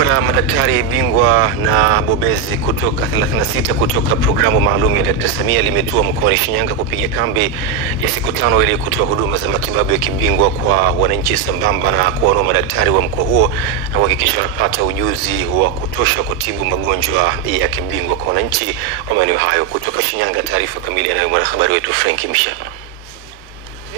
Jopo la madaktari bingwa na bobezi kutoka 36 kutoka programu maalum ya Dr. Samia limetua mkoani Shinyanga kupiga kambi ya siku 5 ili kutoa huduma za matibabu ya kibingwa kwa wananchi sambamba na kuwaondoa madaktari wa mkoa huo na kuhakikisha wanapata ujuzi wa kutosha kutibu magonjwa ya kibingwa kwa wananchi wa maeneo hayo. Kutoka Shinyanga, taarifa kamili anayo mwanahabari wetu Frank Mshana.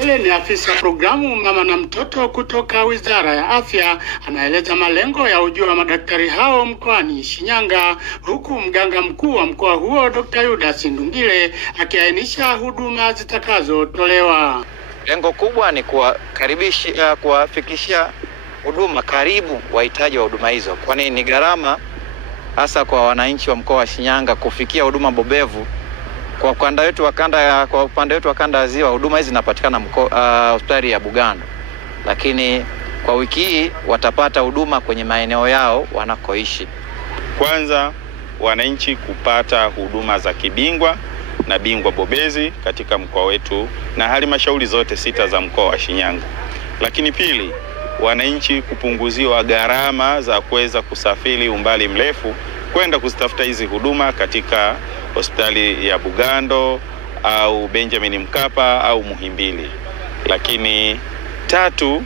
Ile ni afisa programu mama na mtoto kutoka Wizara ya Afya anaeleza malengo ya ujio wa madaktari hao mkoani Shinyanga, huku mganga mkuu wa mkoa huo Dr. Yudas Ndungile akiainisha huduma zitakazotolewa. Lengo kubwa ni kuwafikishia huduma karibu wahitaji wa huduma hizo, kwani ni gharama hasa kwa wananchi wa mkoa wa Shinyanga kufikia huduma bobevu. Kwa upande wetu wa kanda ya Ziwa, huduma hizi zinapatikana hospitali ya Bugando, lakini kwa wiki hii watapata huduma kwenye maeneo yao wanakoishi. Kwanza, wananchi kupata huduma za kibingwa na bingwa bobezi katika mkoa wetu na halmashauri zote 6 za mkoa wa Shinyanga. Lakini pili, wananchi kupunguziwa gharama za kuweza kusafiri umbali mrefu kwenda kuzitafuta hizi huduma katika hospitali ya Bugando au Benjamin Mkapa au Muhimbili. Lakini tatu,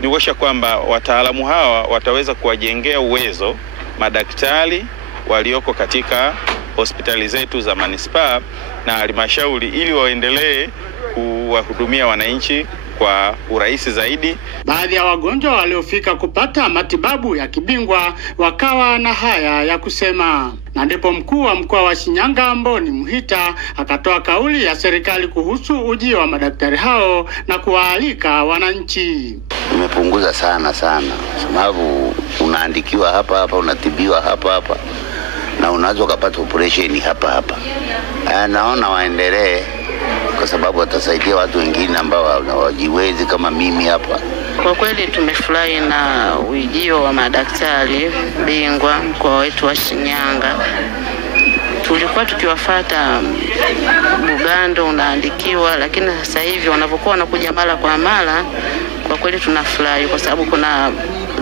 ni kuhakikisha kwamba wataalamu hawa wataweza kuwajengea uwezo madaktari walioko katika hospitali zetu za manispaa na halmashauri ili waendelee kuwahudumia wananchi kwa urahisi zaidi. Baadhi ya wagonjwa waliofika kupata matibabu ya kibingwa wakawa na haya ya kusema, na ndipo mkuu wa mkoa wa Shinyanga Mboni Muhita akatoa kauli ya serikali kuhusu ujio wa madaktari hao na kuwaalika wananchi. Imepunguza sana sababu unaandikiwa hapa, unatibiwa hapa na unaweza kupata operation hapa. Naona waendelee kwa sababu watasaidia watu wengine ambao hawajiwezi kama mimi hapa. Kwa kweli tumefurahi na ujio wa madaktari bingwa mkoa wetu wa Shinyanga. Tulikuwa tukiwafuata Bugando unaandikiwa, lakini sasa hivi wanapokuwa wanakuja mara kwa mara, kwa kweli tunafurahi kwa sababu kuna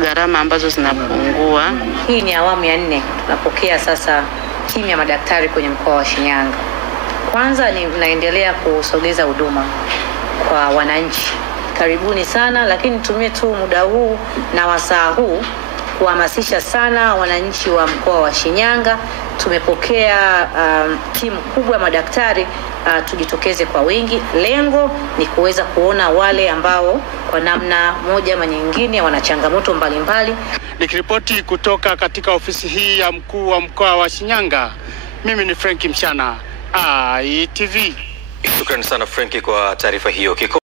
gharama ambazo zinapungua. Hii ni awamu ya 4 tunapokea sasa timu ya madaktari kwenye mkoa wa Shinyanga. Kwanza ni naendelea kusogeza huduma kwa wananchi. Karibuni sana, lakini tumie tu muda huu na wasaa huu kuhamasisha sana wananchi wa mkoa wa Shinyanga. Tumepokea timu kubwa ya madaktari, tujitokeze kwa wingi. Lengo ni kuweza kuona wale ambao kwa namna moja ama nyingine wana changamoto mbalimbali. Nikiripoti kutoka katika ofisi hii ya mkuu wa mkoa wa Shinyanga, mimi ni Frank Mshana, ITV. Shukrani sana Frank kwa taarifa hiyo.